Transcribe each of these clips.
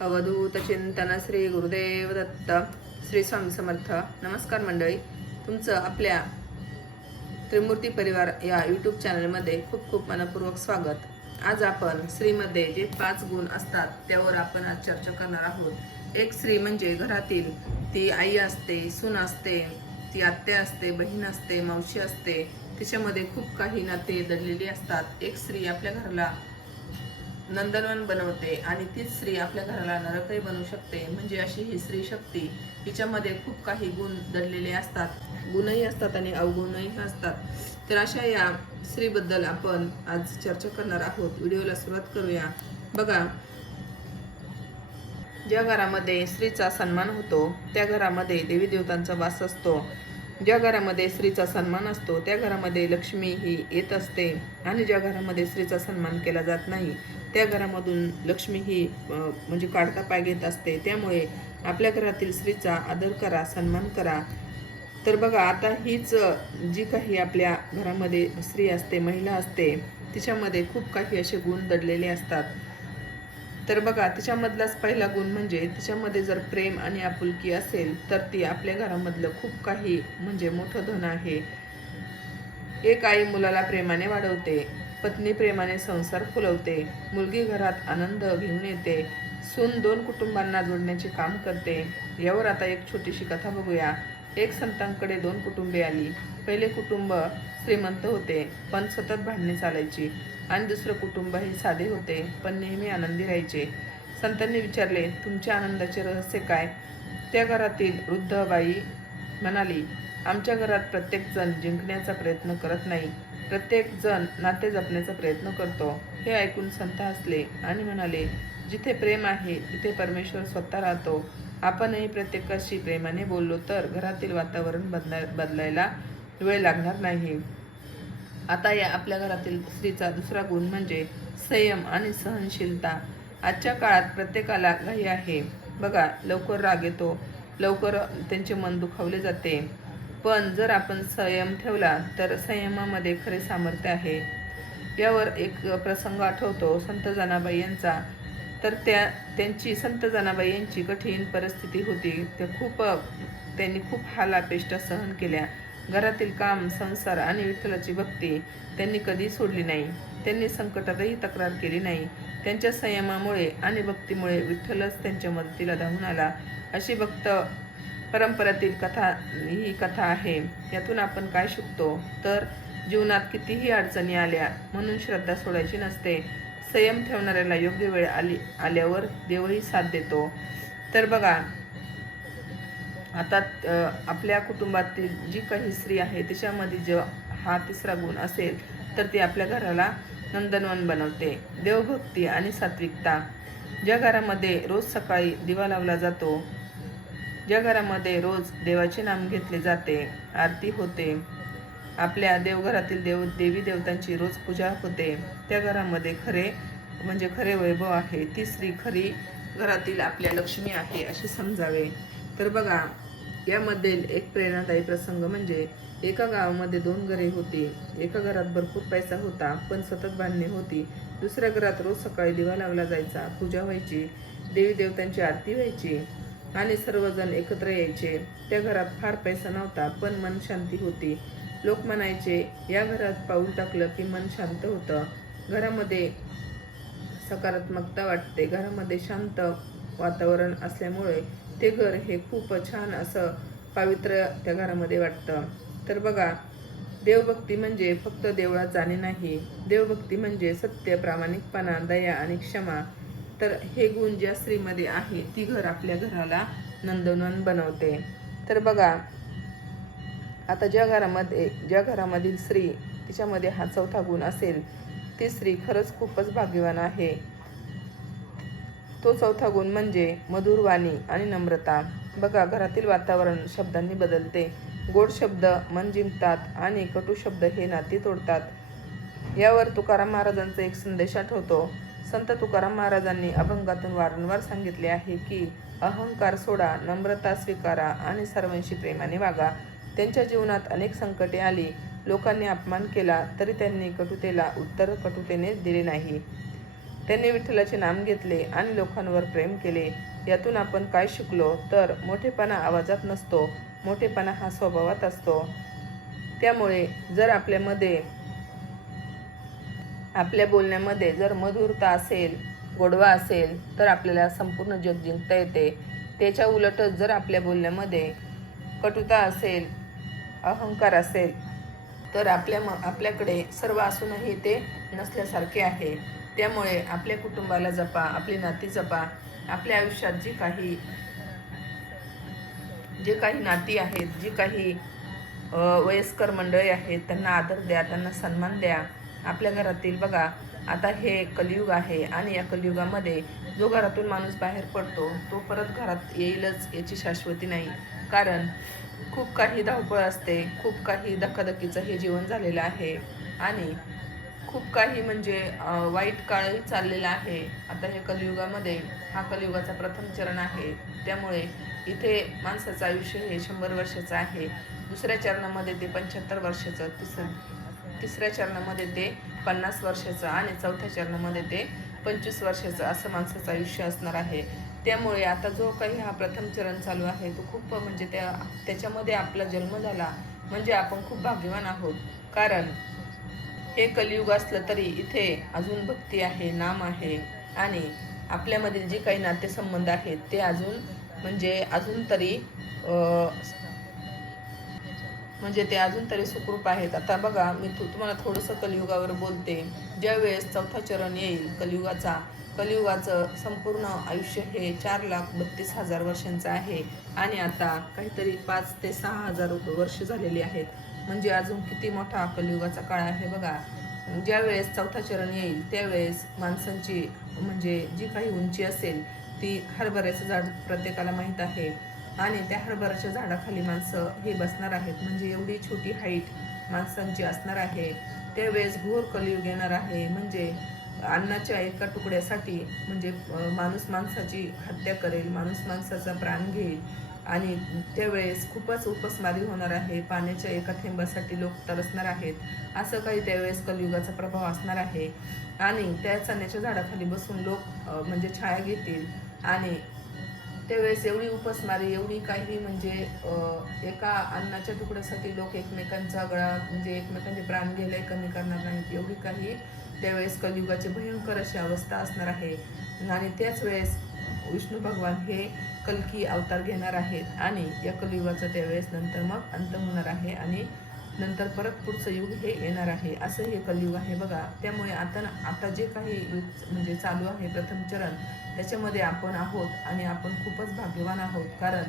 अवधूत चिंतन श्री गुरुदेव दत्त. श्री स्वामी समर्थ. नमस्कार मंडळी, तुमचं आपल्या त्रिमूर्ती परिवार या यूट्यूब चॅनलमध्ये खूप खूप मनपूर्वक स्वागत. आज आपण स्त्रीमध्ये जे 5 गुण असतात त्यावर आपण आज चर्चा करणार आहोत. एक स्त्री म्हणजे घरातील ती आई असते, सून असते, ती आत्या असते, बहीण असते, मावशी असते. तिच्यामध्ये खूप काही नाते दडलेली असतात. एक स्त्री आपल्या घराला नंदनवन बनवते आणि तीच स्त्री आपल्या घराला नरकही बनवू शकते. म्हणजे अशी ही स्त्री शक्ती, हिच्यामध्ये खूप काही गुण दडलेले असतात, गुणही असतात आणि अवगुणही असतात. तर अशा या स्त्रीबद्दल आपण आज चर्चा करणार आहोत. व्हिडिओला सुरुवात करूया. बघा, ज्या घरामध्ये स्त्रीचा सन्मान होतो त्या घरामध्ये देवी देवतांचा वास असतो. ज्या घरामध्ये स्त्रीचा सन्मान असतो त्या घरामध्ये लक्ष्मी ही येत असते आणि ज्या घरामध्ये स्त्रीचा सन्मान केला जात नाही त्या घरामधून लक्ष्मी ही म्हणजे काढता पाय घेत असते. त्यामुळे आपल्या घरातील स्त्रीचा आदर करा, सन्मान करा. तर बघा, आता हीच जी काही आपल्या घरामध्ये स्त्री असते, महिला असते, तिच्यामध्ये खूप काही असे गुण दडलेले असतात. तर बघा, तिच्यामधलाच पहिला गुण म्हणजे तिच्यामध्ये जर प्रेम आणि आपुलकी असेल तर ती आपल्या घरामधलं खूप काही म्हणजे मोठं धन आहे. एक आई मुलाला प्रेमाने वाढवते, पत्नी प्रेमाने संसार फुलवते, मुलगी घरात आनंद घेऊन येते, सून 2 कुटुंबांना जोडण्याचे काम करते. यावर आता एक छोटीशी कथा बघूया. एक संतांकडे 2 कुटुंबे आली. पहिले कुटुंब श्रीमंत होते पण सतत भांडणे चालायची आणि दुसरं कुटुंब हे साधे होते पण नेहमी आनंदी राहायचे. संतांनी विचारले, तुमच्या आनंदाचे रहस्य काय? त्या घरातील वृद्ध बाई म्हणाली, आमच्या घरात प्रत्येक जण जिंकण्याचा प्रयत्न करत नाही, प्रत्येक जण नाते जपण्याचा प्रयत्न करतो. हे ऐकून संत हसले आणि म्हणाले, जिथे प्रेम आहे तिथे परमेश्वर स्वतः राहतो. आपणही प्रत्येकाशी प्रेमाने बोललो तर घरातील वातावरण बदलायला वेळ लागणार नाही. आता या आपल्या घरातील स्त्रीचा दुसरा गुण म्हणजे संयम आणि सहनशीलता. आजच्या काळात प्रत्येकाला घाई आहे. बघा, लवकर राग येतो, लवकर त्यांचे मन दुखावले जाते. पण जर आपण संयम ठेवला तर संयमामध्ये खरे सामर्थ्य आहे. यावर एक प्रसंग आठवतो संत जनाबाई यांचा. तर त्यांची संत जनाबाई यांची कठीण परिस्थिती होती. त्यांनी खूप हालापेष्टा सहन केल्या. घरातील काम, संसार आणि विठ्ठलाची भक्ती त्यांनी कधी सोडली नाही. त्यांनी संकटातही तक्रार केली नाही. त्यांच्या संयमामुळे आणि भक्तीमुळे विठ्ठलच त्यांच्या मदतीला धावून आला. अशी भक्त परंपरेतील ही कथा आहे. यातून आपण काय शिकतो तर जीवनात कितीही अडचणी आल्या म्हणून श्रद्धा सोडायची नसते. संयम ठेवणाऱ्याला योग्य वेळ आल्यावर देवही साथ देतो. तर बघा, आता आपल्या कुटुंबातील जी काही स्त्री आहे तिच्यामध्ये हा तिसरा गुण असेल तर ती आपल्या घराला नंदनवन बनवते. देवभक्ती आणि सात्विकता. ज्या घरामध्ये रोज सकाळी दिवा लावला जातो, ज्या घरामध्ये रोज देवाचे नाम घेतले जाते, आरती होते, आपल्या देवघरातील देवी देवतांची रोज पूजा होते, त्या घरामध्ये खरे वैभव आहे. ती स्त्री खरी घरातील आपल्या लक्ष्मी आहे असे समजावे. तर बघा, यामध्ये एक प्रेरणादायी प्रसंग म्हणजे एका गावामध्ये 2 घरे होती. एका घरात भरपूर पैसा होता पण सतत भांडणे होती. दुसऱ्या घरात रोज सकाळी दिवा लावला जायचा, पूजा व्हायची, देवी देवतांची आरती व्हायची आणि सर्वजण एकत्र यायचे. त्या घरात फार पैसा नव्हता पण मन शांती होती. लोक म्हणायचे, या घरात पाऊल टाकलं की मन शांत होतं, घरामध्ये सकारात्मकता वाटते. घरामध्ये शांत वातावरण असल्यामुळे ते घर हे खूप छान असं पावित्र्य त्या घरामध्ये वाटतं. तर बघा, देवभक्ती म्हणजे फक्त देवळात जाणे नाही. देवभक्ती म्हणजे सत्य, प्रामाणिकपणा, दया आणि क्षमा. तर हे गुण ज्या स्त्रीमध्ये आहे ती आपल्या घराला नंदनवन बनवते. तर बघा, आता ज्या घरामधील स्त्री तिच्यामध्ये हा चौथा गुण असेल ती स्त्री खरंच खूपच भाग्यवान आहे. तो चौथा गुण म्हणजे मधुर वाणी आणि नम्रता. बघा, घरातील वातावरण शब्दांनी बदलते. गोड शब्द मन जिंकतात आणि कटू शब्द हे नाती तोडतात. यावर तुकाराम महाराजांचा एक संदेश आठवतो. संत तुकाराम महाराजांनी अभंगातून वारंवार सांगितले आहे की अहंकार सोडा, नम्रता स्वीकारा आणि सर्वांशी प्रेमाने वागा. त्यांच्या जीवनात अनेक संकटे आली, लोकांनी अपमान केला तरी त्यांनी कटुतेला उत्तर कटुतेने दिले नाही. त्यांनी विठ्ठलाचे नाम घेतले आणि लोकांवर प्रेम केले. यातून आपण काय शिकलो तर मोठेपणा आवाजात नसतो, मोठेपणा हा स्वभावात असतो. त्यामुळे जर आपल्या बोलण्यामध्ये जर मधुरता असेल, गोडवा असेल तर आपल्याला संपूर्ण जग जिंकता येते. त्याच्या उलटच जर आपल्या बोलण्यामध्ये कटुता असेल, अहंकार असेल तर आपल्याकडे सर्व असूनही ते नसल्यासारखे आहे. त्यामुळे आपल्या कुटुंबाला जपा, आपली नाती जपा. आपल्या आयुष्यात जे काही नाती आहेत, जी काही वयस्कर मंडळी आहेत त्यांना आदर द्या, त्यांना सन्मान द्या. आपल्या घरातील बघा, आता हे कलियुग आहे आणि या कलियुगामध्ये जो घरातून माणूस बाहेर पडतो तो परत घरात येईलच याची शाश्वती नाही. कारण खूप काही धावपळ असते, खूप काही धकाधकीचं हे जीवन झालेलं आहे आणि खूप काही म्हणजे वाईट काळही चाललेला आहे. आता हे कलियुगामध्ये हा कलियुगाचा प्रथम चरण आहे. त्यामुळे इथे माणसाचं आयुष्य हे 100 वर्षाचं आहे. दुसऱ्या चरणामध्ये ते 75 वर्षाचं, तिसऱ्या चरणामध्ये ते 50 वर्षाचं आणि चौथ्या चरणामध्ये ते 25 वर्षाचं असं माणसाचं आयुष्य असणार आहे. त्यामुळे आता जो काही हा प्रथम चरण चालू आहे तो खूप म्हणजे त्याच्यामध्ये आपला जन्म झाला म्हणजे आपण खूप भाग्यवान आहोत. कारण हे कलियुग असलं तरी इथे अजून भक्ती आहे, नाम आहे आणि आपल्यामधील जे काही नातेसंबंध आहेत ते अजून तरी सुखरूप आहेत. आता बघा, मी तुम्हाला थोडंसं कलियुगावर बोलते. ज्या वेळेस चौथा चरण येईल कलियुगाचं संपूर्ण आयुष्य हे 4,32,000 वर्षांचं आहे आणि आता काहीतरी 5 ते 6,000 वर्ष झालेली आहेत. म्हणजे अजून किती मोठा कलियुगाचा काळ आहे बघा. ज्या वेळेस चौथा चरण येईल त्यावेळेस माणसांची म्हणजे जी काही उंची असेल ती हरभऱ्याचं झाड प्रत्येकाला माहीत आहे आणि त्या हरभऱ्याच्या झाडाखाली माणसं हे बसणार आहेत. म्हणजे एवढी छोटी हाईट माणसांची असणार आहे. त्यावेळेस घोर कलियुग येणार आहे. म्हणजे अन्नाच्या एका तुकड्यासाठी म्हणजे माणूस माणसाची हत्या करेल, माणूस माणसाचा प्राण घेईल आणि त्यावेळेस खूपच उपासमारी होणार आहे. पाण्याच्या एका थेंबासाठी लोक तरसणार आहेत. असं काही त्यावेळेस कलियुगाचा प्रभाव असणार आहे आणि त्या चण्याच्या झाडाखाली बसून लोक म्हणजे छाया घेतील आणि त्यावेळेस एवढी उपासमारी, एवढी काही म्हणजे एका अन्नाच्या तुकड्यासाठी लोक एकमेकांचा गळा म्हणजे एकमेकांचे प्राण घ्यायला कमी करणार नाहीत. एवढी काही त्यावेळेस कलियुगाची भयंकर अशी अवस्था असणार आहे आणि त्याच वेळेस विष्णू भगवान हे कल्की अवतार घेणार आहेत आणि या कलियुगाचा त्यावेळेस नंतर मग अंत होणार आहे आणि नंतर परत पुढचं युग हे येणार आहे. असं हे कलियुग आहे बघा. त्यामुळे आता जे काही युग म्हणजे चालू आहे प्रथम चरण त्याच्यामध्ये आपण आहोत आणि आपण खूपच भाग्यवान आहोत. कारण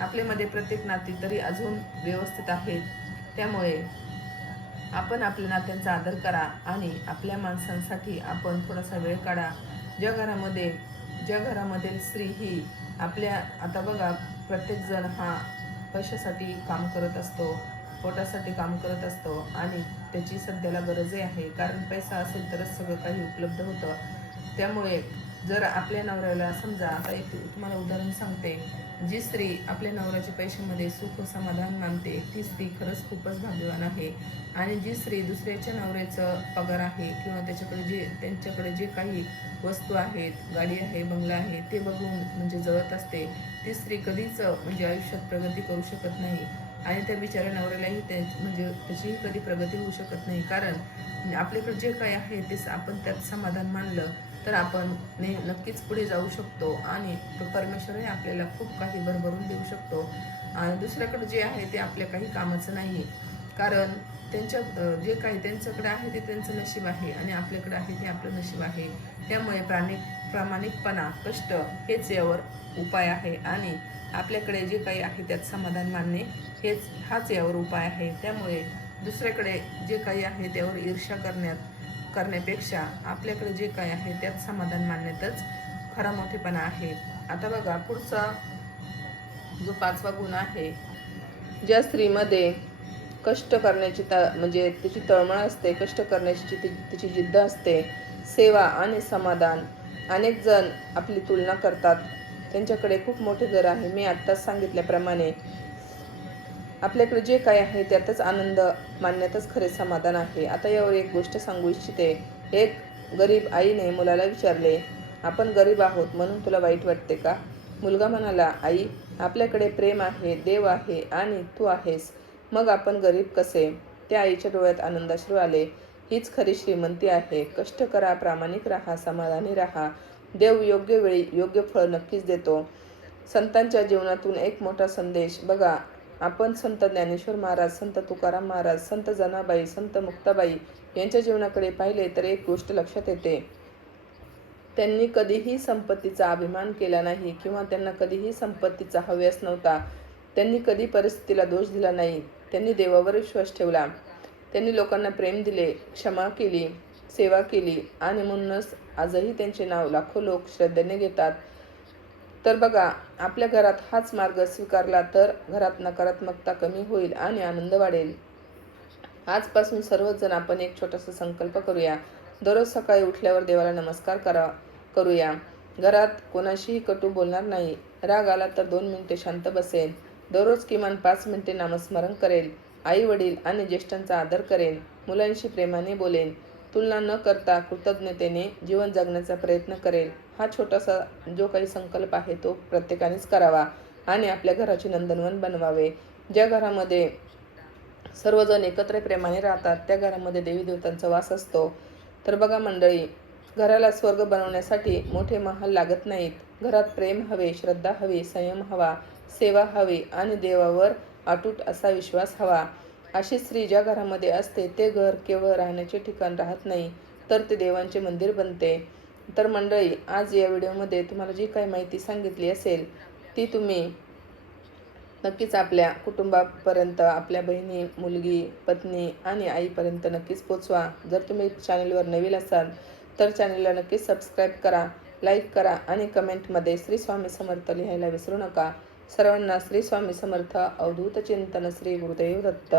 आपल्यामध्ये प्रत्येक नाती तरी अजून व्यवस्थित आहेत. त्यामुळे आपण आपल्या नात्यांचा आदर करा आणि आपल्या माणसांसाठी आपण थोडासा वेळ काढा. ज्या घरामध्ये स्त्री ही आता बघा, प्रत्येक जण हा पैशासाठी काम करत असतो, पोटासाठी काम करत असतो आणि त्याची सध्याला गरजही आहे. कारण पैसा असेल तरच सगळं काही उपलब्ध होतं. त्यामुळे जर आपल्या नवऱ्याला समजा, आता एक तुम्हाला उदाहरण सांगते, जी स्त्री आपल्या नवऱ्याच्या पैशामध्ये सुख समाधान मानते ती स्त्री खरंच खूपच भाग्यवान आहे. आणि जी स्त्री दुसऱ्याच्या नवऱ्याचं पगार आहे किंवा त्यांच्याकडे जे काही वस्तू आहेत, गाडी आहे, बंगला आहे ते बघून म्हणजे जळत असते, ती स्त्री कधीच म्हणजे आयुष्यात प्रगती करू शकत नाही आणि त्या बिचाऱ्या नवऱ्यालाही म्हणजे त्याचीही कधी प्रगती होऊ शकत नाही. कारण आपल्याकडे जे काही आहे ते आपण त्यात समाधान मानलं तर आपण नक्कीच पुढे जाऊ शकतो आणि परमेश्वरही आपल्याला खूप काही भरभरून देऊ शकतो. आणि दुसऱ्याकडे जे आहे ते आपल्या काही कामाचं नाही. कारण जे काही त्यांच्याकडे आहे ते त्यांचं नशीब आहे आणि आपल्याकडे आहे ते आपलं नशीब आहे. त्यामुळे प्रामाणिकपणा, कष्ट हेच यावर उपाय आहे आणि आपल्याकडे जे काही आहे त्यात समाधान मानणे हाच यावर उपाय आहे. त्यामुळे दुसऱ्याकडे जे काही आहे त्यावर ईर्ष्या करण्यापेक्षा आपल्याकडे जे काही आहे त्यात समाधान मानण्यातच खरा मोठेपणा आहे. आता बघा, पुढचा जो 5वा गुण आहे, ज्या स्त्रीमध्ये कष्ट करण्याची म्हणजे तिची तळमळ असते, कष्ट करण्याची तिची जिद्द असते, सेवा आणि समाधान. अनेक जण आपली तुलना करतात, त्यांच्याकडे खूप मोठे घर आहे. मी आत्ताच सांगितल्याप्रमाणे आपल्याकडे जे काय आहे त्यातच आनंद मानण्यातच खरे समाधान आहे. आता यावर एक गोष्ट सांगू इच्छिते. एक गरीब आईने मुलाला विचारले, आपण गरीब आहोत म्हणून तुला वाईट वाटते का? मुलगा म्हणाला, आई, आपल्याकडे प्रेम आहे, देव आहे आणि तू आहेस, मग आपण गरीब कसे? त्या आईच्या डोळ्यात आनंदाश्रू आले. हीच खरी श्रीमंती आहे. कष्ट करा, प्रामाणिक राहा, समाधानी राहा. देव योग्य वेळी योग्य फळ नक्कीच देतो. संतांच्या जीवनातून एक मोठा संदेश बघा. आपण संत ज्ञानेश्वर महाराज, संत तुकाराम महाराज, संत जनाबाई, संत मुक्ताबाई यांच्या जीवनाकडे पाहिले तर एक गोष्ट लक्षात येते. त्यांनी कधीही संपत्तीचा अभिमान केला नाही किंवा त्यांना कधीही संपत्तीचा हव्यास नव्हता. त्यांनी कधी परिस्थितीला दोष दिला नाही. त्यांनी देवावर विश्वास ठेवला. त्यांनी लोकांना प्रेम दिले, क्षमा केली, सेवा केली आणि म्हणूनच आजही त्यांचे नाव लाखो लोक श्रद्धेने घेतात. तर बघा, आपल्या घरात हाच मार्ग स्वीकारला तर घरात नकारात्मकता कमी होईल आणि आनंद वाढेल. आजपासून सर्वजण आपण एक छोटासा संकल्प करूया. दररोज सकाळी उठल्यावर देवाला नमस्कार करूया. घरात कोणाशीही कटू बोलणार नाही. राग आला तर 2 मिनिटे शांत बसेन. दररोज किमान 5 मिनिटे नामस्मरण करेल. आई वडील आणि ज्येष्ठांचा आदर करेन. मुलांशी प्रेमाने बोलेन. तुलना न करता कृतज्ञतेने जीवन जगण्याचा प्रयत्न करेल. हा छोटासा जो काही संकल्प आहे तो प्रत्येकानेच करावा आणि आपल्या घराचे नंदनवन बनवावे. ज्या घरामध्ये सर्वजण एकत्र प्रेमाने राहतात त्या घरामध्ये देवी देवतांचा वास असतो. तर बघा मंडळी, घराला स्वर्ग बनवण्यासाठी मोठे महाल लागत नाहीत. घरात प्रेम हवे, श्रद्धा हवी, संयम हवा, सेवा हवी आणि देवावर अतूट असा विश्वास हवा. अशी स्त्री ज्या घरामध्ये असते ते घर केवळ राहण्याचे ठिकाण राहत नाही, तर ते देवांचे मंदिर बनते. तर मंडळी, आज या व्हिडिओमध्ये तुम्हाला जी काही माहिती सांगितली असेल ती तुम्ही नक्कीच आपल्या कुटुंबापर्यंत, आपल्या बहिणी, मुलगी, पत्नी आणि आईपर्यंत नक्कीच पोचवा. जर तुम्ही चॅनलवर नवीन असाल तर चॅनलला नक्कीच सबस्क्राईब करा, लाईक करा आणि कमेंटमध्ये श्री स्वामी समर्थ लिहायला विसरू नका. सर्वांना श्री स्वामी समर्थ. अवधूत चिंतन. श्री गुरुदेव दत्त.